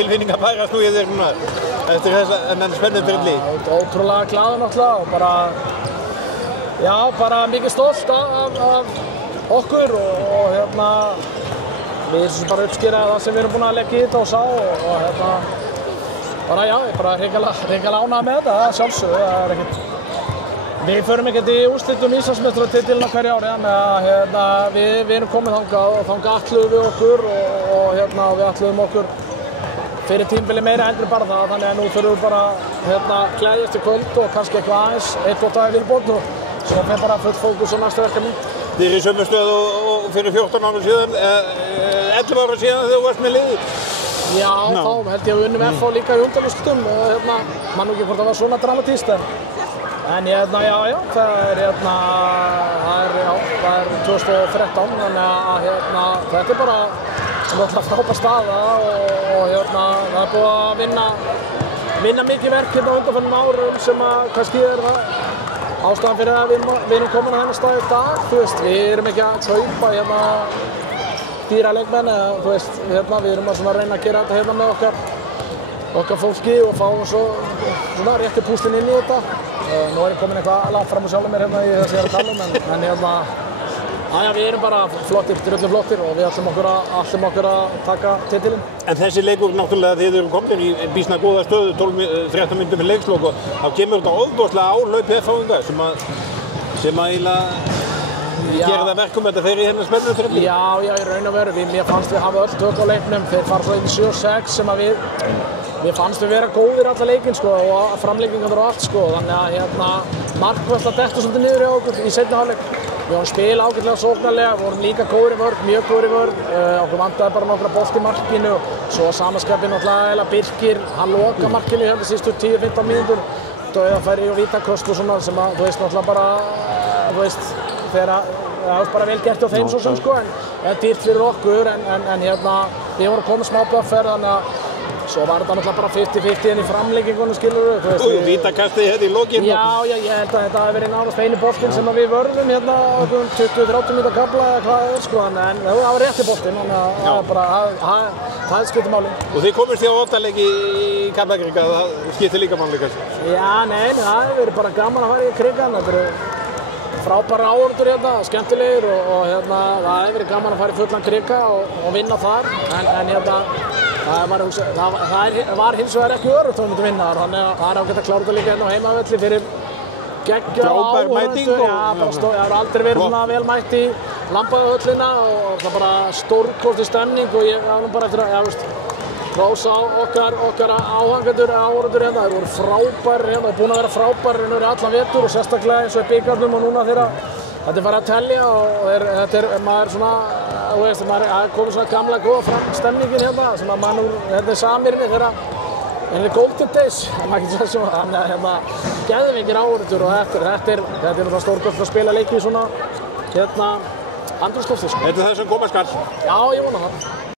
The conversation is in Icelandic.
tilfinning að færast nú í þér núna eftir þennan spennandi ferli? Ótrúlega glaður náttúrulega og bara, já, bara mikið stolt af okkur og hérna, við erum bara að uppskera það sem við erum búin að leggja í þetta og sá og hérna, bara já, ég er bara hrikalega ánægður með þetta, sjálfsögðu, það er ekkert. Við förum ekkert í úrslitum Íslandsmeistaratitilinn á hverju ári, þannig að hérna, við erum komin þangað og þangað ætluðum við okkur og hérna, við ætluðum okkur fyrir tímabili meira heldur en bara það, þannig að nú þurfum við bara hérna, gleðjast í kvöld og kannski eitthvað aðeins, 1-2 dagar viðbót og svo fer bara fullt fókus á næsta verkefni. Þið eru í sömu stöðu og fyrir 14 ára síðan, 11 ára síðan þegar þú varst með liðið. Já, þá held ég að við unnum FH líka í undanúrslitum og hérna, man nú ekki hvort það var svona dramatískt en hérna, já, það er 2013, þannig að hérna, þetta er bara náttúrulega frábær staða og hérna, það er búið að vinna mikið verk hérna á undanförnum árum sem að kannski er það ástæðan fyrir að við erum komin á þennan stað í dag, þú veist, við erum ekki að kaupa hérna dýra leikmenn, þú veist, hérna, við erum að reyna að gera þetta hérna með okkar fólki og fáum svona rétti púslinn inn í þetta. Nú er ég komin eitthvað langt fram á sjálfum mér hérna í þessi að tala en hérna, við erum bara flottir, drullu flottir og við ætlum okkur að taka titilinn. En þessi leikur náttúrulega þið eru komin í býsna góða stöðu, 13 mínútur fyrir leikslok og þá kemur þetta ofboðslega á hlaup F-fáinga sem eiginlega gera það verkum þetta fyrir hérna spennandi ferli. Já, í raun og veru, mér fannst við hafa öll tök á leiknum, þeir fara svo inn í 7-6 sem að mér fannst við vera góðir alla leikinn sko og framlengingar og allt sko, þannig að hérna markværsla dettur svolítið niður í okkur í seinni hálfleik. Við vorum spila ágætlega sóknarlega, við vorum líka góðir í vörn, mjög góðir í vörn, okkur vantaði bara nokkra bolt í markinu og svo samaskapið náttúrulega Birkir, hann loka markinu hérna síðustu 10-15 mínútur, dauðafæri og vítaköst og svona sem að, þú veist, náttúrulega bara, þú veist, þegar það er bara vel gert á þeim svo sem sko, en það er dýrt fyrir okkur en hérna, við vorum komið smá buffer þannig að svo var þetta náttúrulega bara 50-50 inn í framlengingunum, skilur við. Vítakastið hérna í lokinn. Já, ég held að þetta hafi verið nánast eini boltinn sem við vörðum hérna 20-30 mínúta kafla eða hvað það er sko, en það var rétti boltinn, þannig að það skiptir máli. Og þið komist því á óttaleik í Kaplakrika, það skiptir líka máli kannski? Já, nei, það hefur verið bara gaman að fara í krigan, þetta eru frábæra áhorfendur hérna, skemmtilegir og hérna, það hefur verið gaman að fara í fullan krika og vinna þar, en hérna það var hins vegar ekki öruggt að við myndum vinna þar, þannig að það er ágætt að klára þetta líka hérna á heimavelli fyrir geggja áhorfendur. Það er aldrei verið svona vel mætt í Lambaðahöllina og það er bara stórkostleg stemning og ég var nú bara eftir að, hrósa á okkar áhorfendur hérna, þeir voru frábærir hérna og búin að vera frábærir hérna allan vetur og sérstaklega eins og í bikarnum og núna þegar þetta er farið að telja og maður svona, þú veist, maður er komið svona gamla góða stemningin hérna sem að maður, þetta er Samirni þegar þetta er Golden Days, maður getur svo svona, þannig að hérna geðveikir áhorfendur og þetta er náttúrulega stórkostlega að spila leiki í svona hérna andrúmslofti sko. Þetta er það sem koma skal? Já, ég vona það.